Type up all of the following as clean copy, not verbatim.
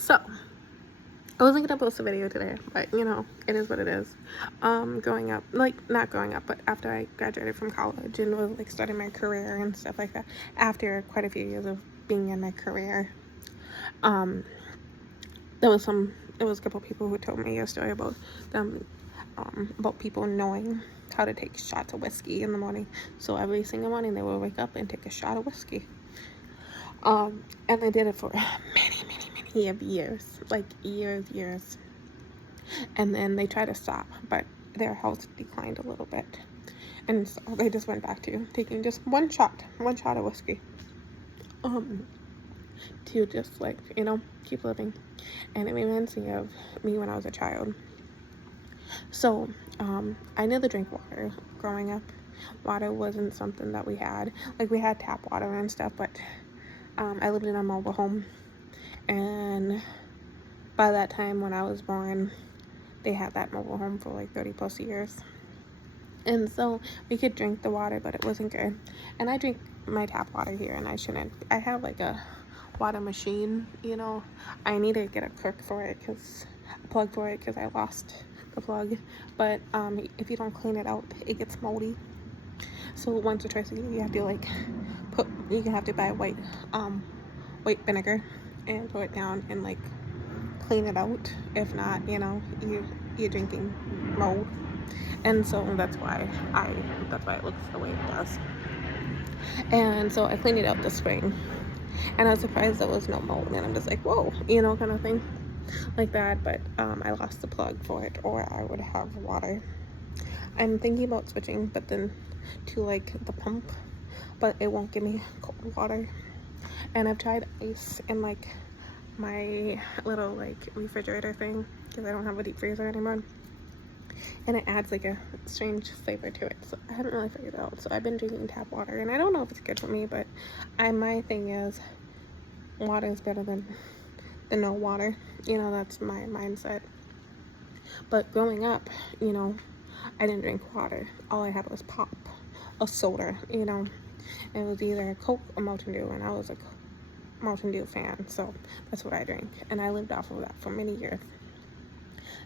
So, I wasn't gonna post a video today, but you know, it is what it is. Growing up, like not growing up, but after I graduated from college and was like starting my career and stuff like that, after quite a few years of being in my career, um, there was a couple people who told me a story about them, about people knowing how to take shots of whiskey in the morning. So every single morning they would wake up and take a shot of whiskey. And they did it for many years, like years. And then they tried to stop, but their health declined a little bit. And so they just went back to taking just one shot of whiskey. To just like, you know, keep living. And it reminds me of me when I was a child. So, I never drank water growing up. Water wasn't something that we had. Like, we had tap water and stuff, but I lived in a mobile home, and by that time when I was born, they had that mobile home for like 30 plus years. And so we could drink the water, but it wasn't good. And I drink my tap water here, and I shouldn't. I have like a water machine, you know. I need to get a plug for it because I lost the plug. But if you don't clean it out, it gets moldy. So once or twice a year, you have to like have to buy white vinegar and put it down and like clean it out. If not, you know, you're drinking mold. And so that's why it looks the way it does. And so I cleaned it out this spring, and I was surprised there was no mold, and I'm just like, whoa, you know, kind of thing like that. But I lost the plug for it, or I would have water. I'm thinking about switching, but then to like the pump, but it won't give me cold water. And I've tried ice in like my little like refrigerator thing because I don't have a deep freezer anymore, and it adds like a strange flavor to it. So I haven't really figured it out. So I've been drinking tap water, and I don't know if it's good for me, but my thing is water is better than no water. You know, that's my mindset. But growing up, you know, I didn't drink water. All I had was pop, a soda, you know. It was either a Coke or Mountain Dew, and I was a Mountain Dew fan, so that's what I drank. And I lived off of that for many years.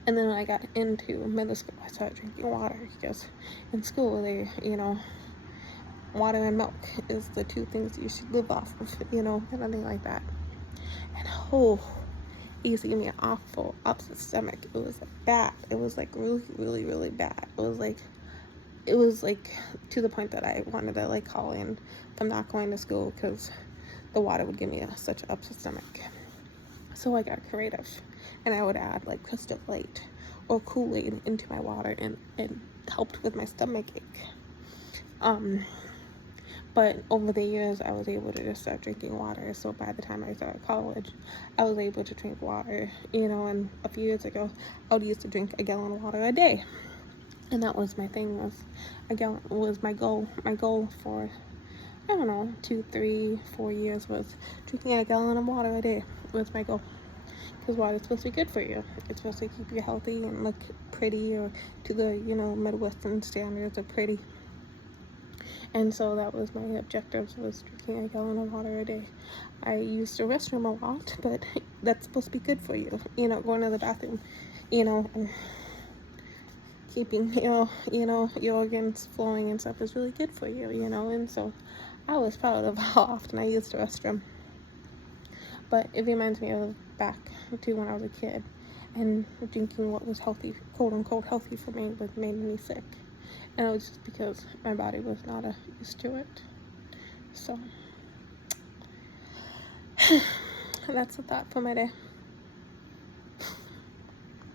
And then when I got into middle school, I started drinking water because in school, they, you know, water and milk is the two things you should live off of, you know, anything like that. And it used to give me an awful upset stomach. It was bad. It was like really bad. It was like to the point that I wanted to like call in from not going to school because the water would give me such an upset stomach. So I got creative, and I would add like Crystal Light or Kool-Aid into my water, and it helped with my stomach ache. But over the years, I was able to just start drinking water. So by the time I started college, I was able to drink water, you know. And a few years ago, I would used to drink a gallon of water a day, and that was my thing. Was my goal. My goal for, I don't know, 2, 3, 4 years was drinking a gallon of water a day. Was my goal. Because water is supposed to be good for you. It's supposed to keep you healthy and look pretty, or to the, you know, Midwestern standards of pretty. And so that was my objective, was drinking a gallon of water a day. I used the restroom a lot, but that's supposed to be good for you. You know, going to the bathroom, you know, and keeping, you know, your organs flowing and stuff is really good for you, you know. And so I was proud of how often I used the restroom. But it reminds me of back to when I was a kid, and drinking what was healthy, quote unquote healthy for me, but made me sick. And it was just because my body was not used to it. So that's a thought for my day.